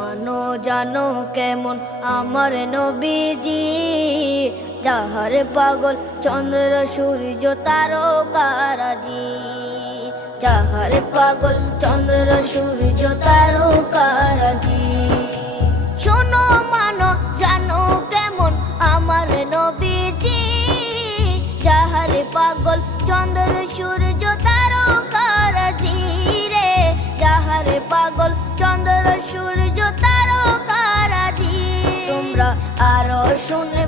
মানো জানো কেমন আমার নবীজি, যাহার পাগল চন্দ্র সূর্য তারকারাজি, যাহার পাগল চন্দ্র সূর্য তারকারাজি। শোনো মানো জানো কেমন আমার নবীজি, যাহার পাগল চন্দ্র সূর্য তারকারাজি রে, যাহার পাগল চন্দ্র সূর্য তারকারাজি। তোমরা আরো শুনে